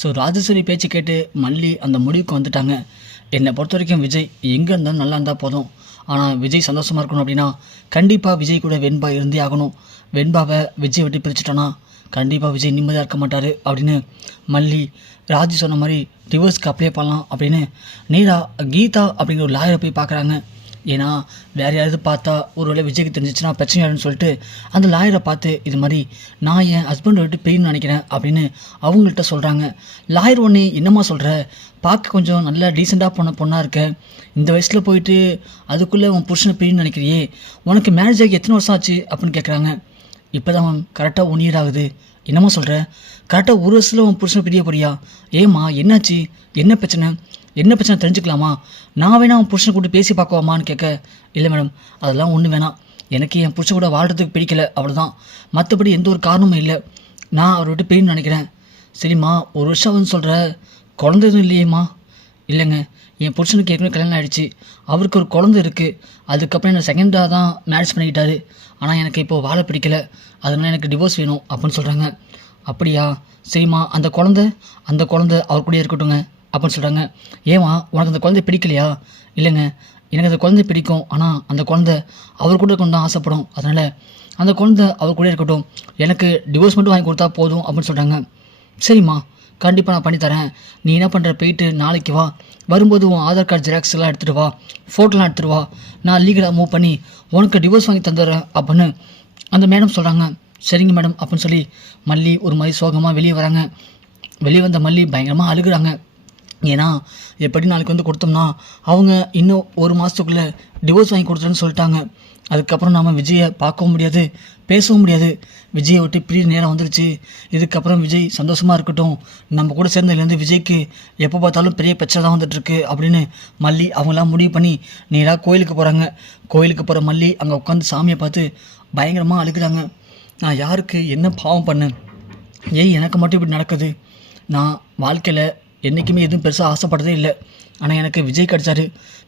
So Rajeswari பேச்சு கேட்டு மல்லி அந்த முடிவுக்கு வந்துட்டாங்க. என்னை பொறுத்த வரைக்கும் விஜய் எங்கே இருந்தாலும் நல்லா இருந்தால் போதும். ஆனால் விஜய் சந்தோஷமாக இருக்கணும் அப்படின்னா கண்டிப்பாக விஜய் கூட வெண்பா இருந்தே ஆகணும். வெண்பாவை விஜய் விட்டு பிரிச்சுட்டோன்னா கண்டிப்பாக விஜய் நிம்மதியாக இருக்க மாட்டார் அப்படின்னு மல்லி ராஜி சொன்ன மாதிரி டிவோர்ஸ்க்கு அப்ளை பண்ணலாம் அப்படின்னு நேராக கீதா அப்படிங்கிற ஒரு லாயரை போய் பார்க்குறாங்க. ஏன்னா வேறு யாராவது பார்த்தா ஒருவேளை விஜய்க்கு தெரிஞ்சிச்சுன்னா பிரச்சனை ஆகிடுன்னு சொல்லிட்டு அந்த லாயரை பார்த்து இது மாதிரி நான் என் ஹஸ்பண்டை விட்டு பெயின்னு நினைக்கிறேன் அப்படின்னு அவங்கள்ட்ட சொல்கிறாங்க. லாயர் ஒன்று என்னம்மா சொல்கிற, பார்க்க கொஞ்சம் நல்லா டீசெண்டாக போன பொண்ணாக இருக்க, இந்த வயசில் போயிட்டு அதுக்குள்ளே உன் புருஷனை பெயின்னு நினைக்கிறியே, உனக்கு மேரேஜ் ஆகி எத்தனை வருஷம் ஆச்சு அப்படின்னு கேட்குறாங்க. இப்போ தான் கரெக்டாக 1 இயர் ஆகுது. என்னம்மா சொல்கிற, கரெக்டாக 1 வருஷத்தில் உன் புருஷனை பிரிய போறியா? ஏம்மா என்னாச்சு, என்ன பிரச்சனை தெரிஞ்சுக்கலாமா? நான் வேணா அவன் புருஷனை கூட்டு பேசி பார்க்கவாமான்னு கேட்க, இல்லை மேடம் அதெல்லாம் ஒன்றும் வேணாம், எனக்கு என் புருஷன் கூட வாழ்கிறதுக்கு பிடிக்கல அவ்வளோதான், மற்றபடி எந்த ஒரு காரணமும் இல்லை, நான் அவரை விட்டு பெயின்னு நினைக்கிறேன். சரிம்மா 1 வருஷம் வந்து சொல்கிற, குழந்தை எதுவும் இல்லையேம்மா? இல்லைங்க, என் புருஷனுக்கு ஏற்கனவே கல்யாணம் ஆகிடுச்சு, அவருக்கு ஒரு குழந்தை இருக்குது, அதுக்கப்புறம் என்னை செகண்டாக தான் மேரேஜ் பண்ணிக்கிட்டாரு, ஆனால் எனக்கு இப்போது வாழ பிடிக்கல, அதனால் எனக்கு டிவோர்ஸ் வேணும் அப்படின்னு சொல்கிறாங்க. அப்படியா, சரிம்மா அந்த குழந்தை அவர் கூட இருக்கட்டுங்க அப்படின்னு சொல்கிறாங்க. ஏம்மா உனக்கு அந்த குழந்தை பிடிக்கலையா? இல்லைங்க, எனக்கு அந்த குழந்தை பிடிக்கும், ஆனால் அந்த குழந்தை அவர் கூட கொண்டு தான் ஆசைப்படும், அதனால் அந்த குழந்தை அவர் கூட இருக்கட்டும், எனக்கு டிவோர்ஸ் மட்டும் வாங்கி கொடுத்தா போதும் அப்படின்னு சொல்கிறாங்க. சரிம்மா கண்டிப்பாக நான் பண்ணித்தரேன், நீ என்ன பண்ணுற, போயிட்டு நாளைக்கு வா, வரும்போது உன் ஆதார் கார்டு ஜெராக்ஸ் எல்லாம் எடுத்துகிட்டு வா, ஃபோட்டோலாம் எடுத்துகிட்டு வா, நான் லீகலாக மூவ் பண்ணி உனக்கு டிவோர்ஸ் வாங்கி தந்துடுறேன் அப்படின்னு அந்த மேடம் சொல்கிறாங்க. சரிங்க மேடம் அப்படின்னு சொல்லி மல்லி ஒரு மாதிரி சோகமாக வெளியே வராங்க. வெளியே வந்த மல்லி பயங்கரமாக அழுகுறாங்க. ஏன்னா எப்படி நாளைக்கு வந்து கொடுத்தோம்னா அவங்க இன்னும் 1 மாதத்துக்குள்ளே டிவோர்ஸ் வாங்கி கொடுத்துருன்னு சொல்லிட்டாங்க. அதுக்கப்புறம் நாம் விஜயை பார்க்கவும் முடியாது, பேசவும் முடியாது, விஜயை விட்டு பிரிய நேரம் வந்துருச்சு. இதுக்கப்புறம் விஜய் சந்தோஷமாக இருக்கட்டும், நம்ம கூட சேர்ந்ததுலேருந்து விஜய்க்கு எப்போ பார்த்தாலும் பெரிய பிரச்சனை தான் வந்துட்டுருக்கு அப்படின்னு மல்லி அவங்களாம் முடிவு பண்ணி நேராக கோயிலுக்கு போகிறாங்க. கோயிலுக்கு போகிற மல்லி அங்கே உட்காந்து சாமியை பார்த்து பயங்கரமாக அழுகிறாங்க. நான் யாருக்கு என்ன பாவம் பண்ணேன், ஏன் எனக்கு மட்டும் இப்படி நடக்குது? நான் வாழ்க்கையில் என்றைக்குமே எதுவும் பெருசாக ஆசைப்பட்டதே இல்லை, ஆனால் எனக்கு விஜய் கிடச்சாரு,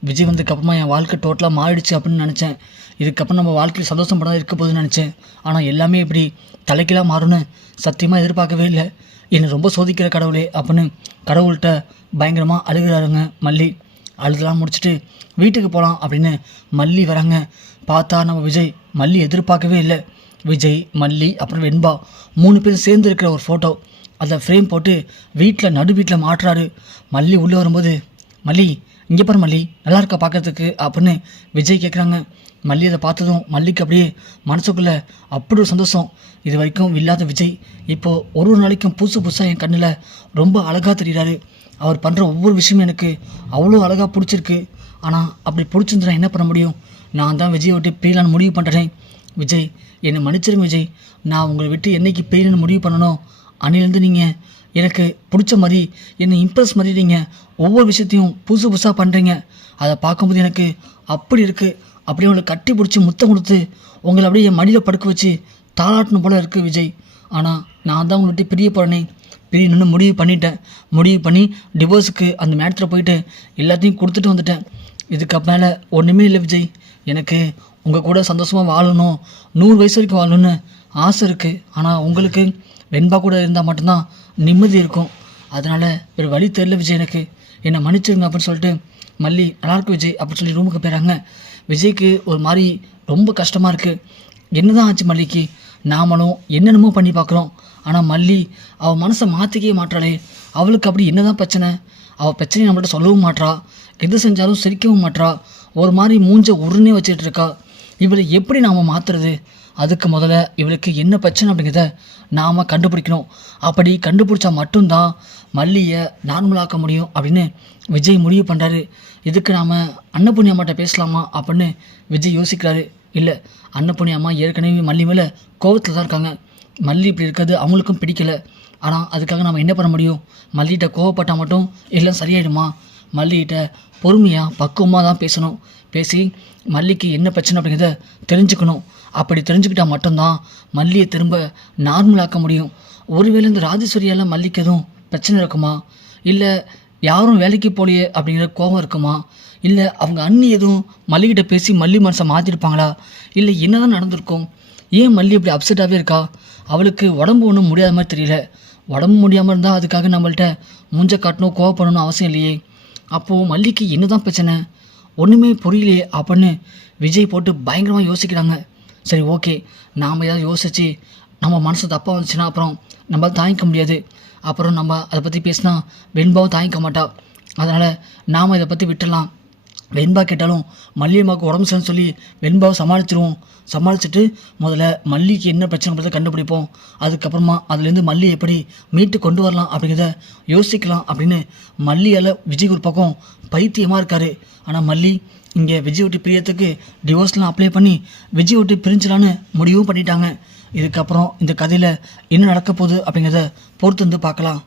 விஜய் வந்ததுக்கப்புறமா என் வாழ்க்கை டோட்டலாக மாறிடுச்சு அப்படின்னு நினச்சேன். இதுக்கப்புறம் நம்ம வாழ்க்கையில் சந்தோஷப்படாத இருக்க போகுதுன்னு நினச்சேன். ஆனால் எல்லாமே இப்படி தலைக்கெல்லாம் மாறும்னு சத்தியமாக எதிர்பார்க்கவே இல்லை. என்னை ரொம்ப சோதிக்கிற கடவுளே அப்படின்னு கடவுள்கிட்ட பயங்கரமாக அழுகிறாருங்க மல்லி. அழுதெல்லாம் முடிச்சுட்டு வீட்டுக்கு போகலாம் அப்படின்னு மல்லி வராங்க. பார்த்தா நம்ம விஜய் மல்லி எதிர்பார்க்கவே இல்லை. விஜய், மல்லி, அப்புறம் வெண்பா 3 பேரும் சேர்ந்து இருக்கிற ஒரு ஃபோட்டோ அதை ஃப்ரேம் போட்டு வீட்டில் நடு வீட்டில் மாட்டுறாரு. மல்லி உள்ளே வரும்போது, மல்லி இங்கே பாரு மல்லி, நல்லா இருக்கா பார்க்கறதுக்கு அப்படின்னு விஜய் கேட்குறாங்க. மல்லி அதை பார்த்ததும் மல்லிக்கு அப்படியே மனசுக்குள்ளே அப்படி ஒரு சந்தோஷம். இது வரைக்கும் இல்லாத விஜய் இப்போது ஒரு நாளைக்கும் புதுசாக என் கண்ணில் ரொம்ப அழகாக தெரிகிறாரு. அவர் பண்ணுற ஒவ்வொரு விஷயமும் எனக்கு அவ்வளோ அழகாக பிடிச்சிருக்கு. ஆனால் அப்படி பிடிச்சிருந்தா என்ன பண்ண முடியும்? நான் தான் விஜயை விட்டு பிரியலான்னு முடிவு பண்ணுறேன். விஜய் என்னை மன்னிச்சிருங்க விஜய், நான் உங்களை விட்டு என்றைக்கு பிரியலான்னு முடிவு பண்ணணும் அன்னிலேருந்து நீங்கள் எனக்கு பிடிச்ச மாதிரி என்னை இம்ப்ரெஸ் மாதிரி நீங்கள் ஒவ்வொரு விஷயத்தையும் புதுசாக பண்ணுறீங்க. அதை பார்க்கும்போது எனக்கு அப்படி இருக்குது, அப்படியே உங்களை கட்டி பிடிச்சி முத்தம் கொடுத்து உங்களை அப்படியே என் மடியில் படுக்க வச்சு தாளாட்டணும் போல் இருக்குது விஜய். ஆனால் நான் தான் உங்களை விட்டு பிரிய போகிறேனே, பிரியணுன்னு முடிவு பண்ணி டிவோர்ஸுக்கு அந்த மேடத்தில் போயிட்டு எல்லாத்தையும் கொடுத்துட்டு வந்துட்டேன். இதுக்கு மேலே ஒன்றுமே இல்லை விஜய், எனக்கு உங்கள் கூட சந்தோஷமாக வாழணும், 100 வயசு வரைக்கும் வாழணும்னு ஆசை இருக்குது. ஆனால் உங்களுக்கு வெண்பா கூட இருந்தால் மட்டும்தான் நிம்மதி இருக்கும். அதனால் ஒரு வழி தெரியல விஜய், எனக்கு என்னை மன்னிச்சிருங்க அப்படின்னு சொல்லிட்டு மல்லி நல்லாயிருக்கு விஜய் அப்படின்னு சொல்லி ரூமுக்கு போயிறாங்க. விஜய்க்கு ஒரு மாதிரி ரொம்ப கஷ்டமாக இருக்குது. என்ன தான் ஆச்சு மல்லிக்கு? நாமளும் என்னென்னமோ பண்ணி பார்க்குறோம், ஆனால் மல்லி அவள் மனசை மாற்றிக்கவே மாட்டாளே. அவளுக்கு அப்படி என்ன தான் பிரச்சனை? அவள் பிரச்சனையை நம்மள்கிட்ட சொல்லவும் மாட்றா, எது செஞ்சாலும் சிரிக்கவும் மாட்றா, ஒரு மாதிரி மூஞ்ச உருன்னே வச்சுட்டு இருக்கா. இவளை எப்படி நாம் மாற்றுறது? அதுக்கு முதல்ல இவளுக்கு என்ன பிரச்சனை அப்படிங்கிறத நாம் கண்டுபிடிக்கணும். அப்படி கண்டுபிடிச்சா மட்டும்தான் மல்லியை நார்மலாக்க முடியும் அப்படின்னு விஜய் முடிவு பண்ணுறாரு. இதுக்கு நாம் அன்னபூர்ணி அம்மாட்ட பேசலாமா அப்படின்னு விஜய் யோசிக்கிறாரு. இல்லை, அன்னபூர்ணி அம்மா ஏற்கனவே மல்லி மேலே கோவத்தில் தான் இருக்காங்க. மல்லி இப்படி இருக்கிறது அவங்களுக்கும் பிடிக்கலை. ஆனால் அதுக்காக நம்ம என்ன பண்ண முடியும்? மல்லிகிட்ட கோவப்பட்டால் மட்டும் எல்லாம் சரியாயிடுமா? மல்லிகிட்ட பொறுமையாக பக்குவமாக தான் பேசணும். பேசி மல்லிக்கு என்ன பிரச்சனை அப்படிங்கிறத தெரிஞ்சுக்கணும். அப்படி தெரிஞ்சுக்கிட்டால் மட்டும்தான் மல்லியை திரும்ப நார்மலாக்க முடியும். ஒருவேளை இந்த ராஜேஸ்வரியால் மல்லிக்கு எதுவும் பிரச்சனை இருக்குமா? இல்லை யாரும் வேலைக்கு போலையே அப்படிங்கிற கோபம் இருக்குமா? இல்லை அவங்க அண்ணி எதுவும் மல்லிகிட்ட பேசி மல்லி மனசை மாற்றிருப்பாங்களா? இல்லை என்ன தான் நடந்திருக்கும்? ஏன் மல்லி இப்படி அப்செட்டாகவே இருக்கா? அவளுக்கு உடம்பு ஒன்றும் முடியாத மாதிரி தெரியல. உடம்பு முடியாமல் இருந்தால் அதுக்காக நம்மள்ட்ட மூஞ்ச காட்டணும் கோவப்படணும் அவசியம் இல்லையே. அப்போது மல்லிக்கு என்ன தான் பிரச்சனை, ஒன்றுமே புரியலையே அப்படின்னு விஜய் போட்டு பயங்கரமாக யோசிக்கிறாங்க. சரி ஓகே, நாம் ஏதாவது யோசித்து நம்ம மனசு தப்பாக வந்துச்சுன்னா அப்புறம் நம்மளால் தாங்கிக்க முடியாது. அப்புறம் நம்ம அதை பற்றி பேசினா வெண்பாவும் தாங்கிக்க மாட்டா. அதனால் நாம் இதை பற்றி விட்டுடலாம். வெண்பா கேட்டாலும் மல்லியம்மாவுக்கு உடம்பு சரின்னு சொல்லி வெண்பாவை சமாளிச்சிருவோம். சமாளிச்சுட்டு முதல்ல மல்லிக்கு என்ன பிரச்சனைன்றதை கண்டுபிடிப்போம். அதுக்கப்புறமா அதுலேருந்து மல்லி எப்படி மீட்டு கொண்டு வரலாம் அப்படிங்கிறத யோசிக்கலாம் அப்படின்னு மல்லியால் விஜய் ஒரு பக்கம் பைத்தியமாக இருக்கார். ஆனால் மல்லி இங்கே விஜய் விட்டு பிரியத்துக்கு டிவோர்ஸ்லாம் அப்ளை பண்ணி விஜய் விட்டு பிரிஞ்சலான்னு முடிவும் பண்ணிட்டாங்க. இதுக்கப்புறம் இந்த கதையில் என்ன நடக்க போகுது அப்படிங்கிறத பொறுத்து வந்து பார்க்கலாம்.